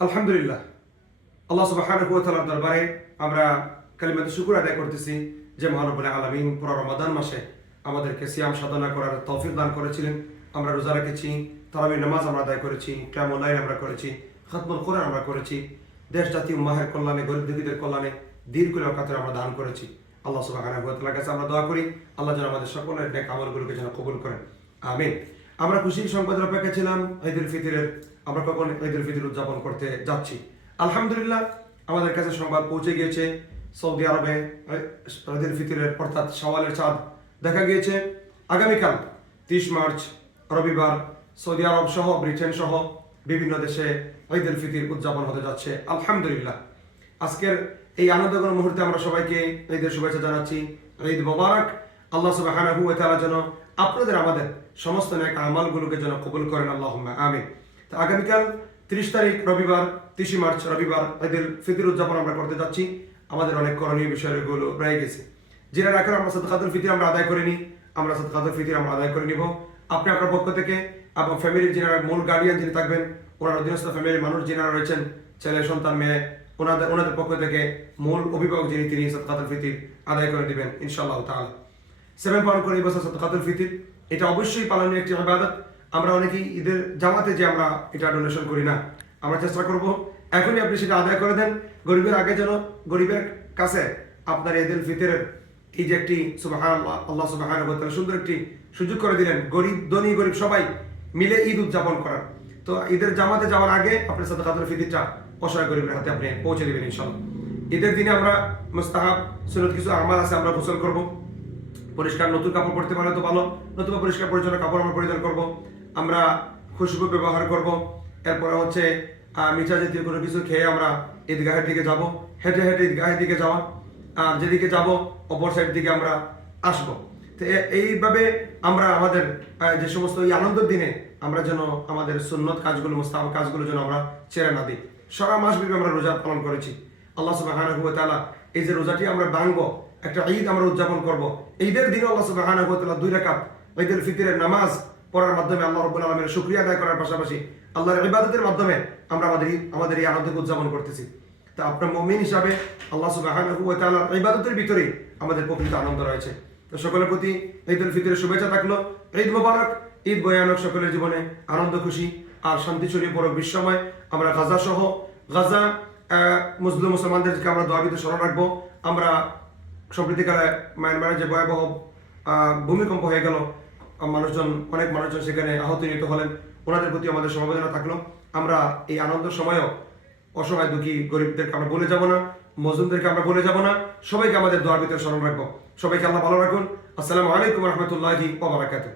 আলহামদুলিল্লাহ। আল্লাহ তাআলার দরবারে আমরা কালিমাতে শুকুর আদায় করতেছি যে মহানবুল আলামিন পুরো রমাদান মাসে আমাদেরকে সিয়াম সাধনা করার তৌফিক দান করেছিলেন। আমরা রোজা রেখেছি, তারাবির নামাজ আমরা আদায় করেছি, ক্যামুল লাইল আমরা করেছি, খতমুল কোরআন আমরা করেছি দেশ জাতীয় মাহের কল্যাণে গরিব দুঃখীদের কল্যাণে দীর্ঘ কাতরে আমরা দান করেছি। আল্লাহ ওয়া কাছে আমরা দোয়া করি। আল্লাহ যেন আমাদের সকলের নেক আমলগুলোকে যেন কবুল করেন। আমিন। আমরা খুশির সংবাদের অপেক্ষা ছিলাম ঈদুল ফিতরের, আমরা কখন ঈদুল ফিতর উদযাপন করতে যাচ্ছি। আলহামদুলিল্লাহ, আমাদের কাছে সংবাদ পৌঁছে গিয়েছে। সৌদি আরবে ঈদুল ফিতরের অর্থাৎ সওয়ালের চাঁদ দেখা গিয়েছে। আগামীকাল তিরিশ মার্চ, রবিবার সৌদি আরব সহ, ব্রিটেন সহ বিভিন্ন দেশে ঈদুল ফিতির উদযাপন হতে যাচ্ছে। আলহামদুলিল্লাহ। আজকের এই আনন্দঘন মুহূর্তে আমরা সবাইকে ঈদের শুভেচ্ছা জানাচ্ছি। ঈদ মোবারক। আল্লাহ তাআলা যেন আপনাদের আমাদের সমস্ত ন্যাক আমালগুলোকে যেন কবুল করেন, আল্লাহুম্মা আমিন। তো আগামীকাল 30 তারিখ রবিবার 30 মার্চ রবিবার ঈদুল ফিতর উদযাপন আমরা করতে যাচ্ছি। আমাদের অনেক করণীয় বিষয়গুলো রয়ে গেছে। জেনে রাখার আমরা সাদকাতুল ফিতর আমরা আদায় করে নিই আমরা সাদকাতুল ফিতর আমরা আদায় করে নিব। আপনি আপনার পক্ষ থেকে এবং ফ্যামিলির যিনারা মূল গার্ডিয়ান যিনি থাকবেন, ওনার অধীনস্থ ফ্যামিলির মানুষ যিনারা রয়েছেন, ছেলে, সন্তান, মেয়ে, ওনাদের ওনাদের পক্ষ থেকে মূল অভিভাবক যিনি তিনি সদকাতুল ফিতির আদায় করে দিবেন, ইনশাআল্লাহ তাআলা। সেভেন পালন করে এই বছর সদকাতুল ফিতির। এটা অবশ্যই পালনীয় একটি ইবাদত। আমরা অনেকেই ঈদের জামাতে যে আমরা এটা ডোনেশন করি না। আমরা চেষ্টা করব। এখনই আপনি সেটা আদায় করে দেন। গরিবের আগে যেন গরিবের কাছে আপনার ঈদুল ফিতরের এই যে একটি আল্লাহ সুবাহান সুন্দর একটি সুযোগ করে দিলেন। গরিব, ধনী, গরিব সবাই মিলে ঈদ উদযাপন করার। তো ঈদের জামাতে যাওয়ার আগে আপনি সাদাকাতুল ফিতিরটা অসহায় গরিবের হাতে আপনি পৌঁছে দেবেন ইনশাল্লাহ ঈদের দিনে আমরা মুস্তাহাব সুনত কিছু আমাল আছে আমরা গোসল করব। পরিষ্কার নতুন কাপড় পরতে পারলে তো ভালো নতুন বা পরিষ্কার পরিচ্ছন্ন কাপড় আমরা পরিধান করব। আমরা খুশবু ব্যবহার করব। এরপরে হচ্ছে মিঠা জাতীয় কোনো কিছু খেয়ে আমরা ঈদগাহের দিকে যাব। হেঁটে হেঁটে ঈদগাহের দিকে যাওয়া। আর যেদিকে যাব, অপর সাইড দিকে আমরা আসব। তো এইভাবে আমরা আমাদের যে সমস্ত এই আনন্দের দিনে আমরা যেন আমাদের সুন্নত কাজগুলো মুস্তাহ কাজগুলো যেন আমরা ছেড়ে না দিই। সারা মাস ব্যাপী আমরা রোজা পালন করেছি। আল্লাহ তাআলা এই যে রোজাটি আমরা ভাঙবো একটা ঈদ আমরা উদযাপন করব। ঈদের দিনে আল্লাহ দুই রাকাত, ঈদুল ফিতরের নামাজ পড়ার মাধ্যমে আল্লাহ রাব্বুল আলামিনের শুকরিয়া আদায় করার পাশাপাশি আল্লাহর ইবাদতের মাধ্যমে আমরা আমাদের আমাদের এই আনন্দকে উদযাপন করতেছি। তা আপনার মুমিন হিসাবে আল্লাহ তাআলার ইবাদতের ভিতরেই আমাদের প্রকৃত আনন্দ রয়েছে। তো সকলের প্রতি ঈদুল ফিতরের শুভেচ্ছা থাকল। ঈদ মোবারক, ঈদ বয়ানক সকলের জীবনে আনন্দ, খুশি আর শান্তি ছড়িয়ে পড়ো বিশ্বময়। আমরা গাজা সহ গাজা মুসলিম মুসলমানদেরকে আমরা দোয়াবিতে স্মরণ রাখব। আমরা সম্প্রতিকালে মায়ানমারে যে ভয়াবহ ভূমিকম্প হয়ে গেল মানুষজন, অনেক মানুষজন সেখানে আহত নিহত হলেন। ওনাদের প্রতি আমাদের সমবেদনা থাকল। আমরা এই আনন্দ সময়ও অসহায় দুঃখী গরিবদেরকে আমরা বলে যাব না মজুমদেরকে আমরা বলে যাব না। সবাইকে আমাদের দোয়ার ভিতরে স্মরণ রাখব। সবাইকে আল্লাহ ভালো রাখুন। আসসালামু আলাইকুম রহমতুল্লাহি ওবরাকাতুহ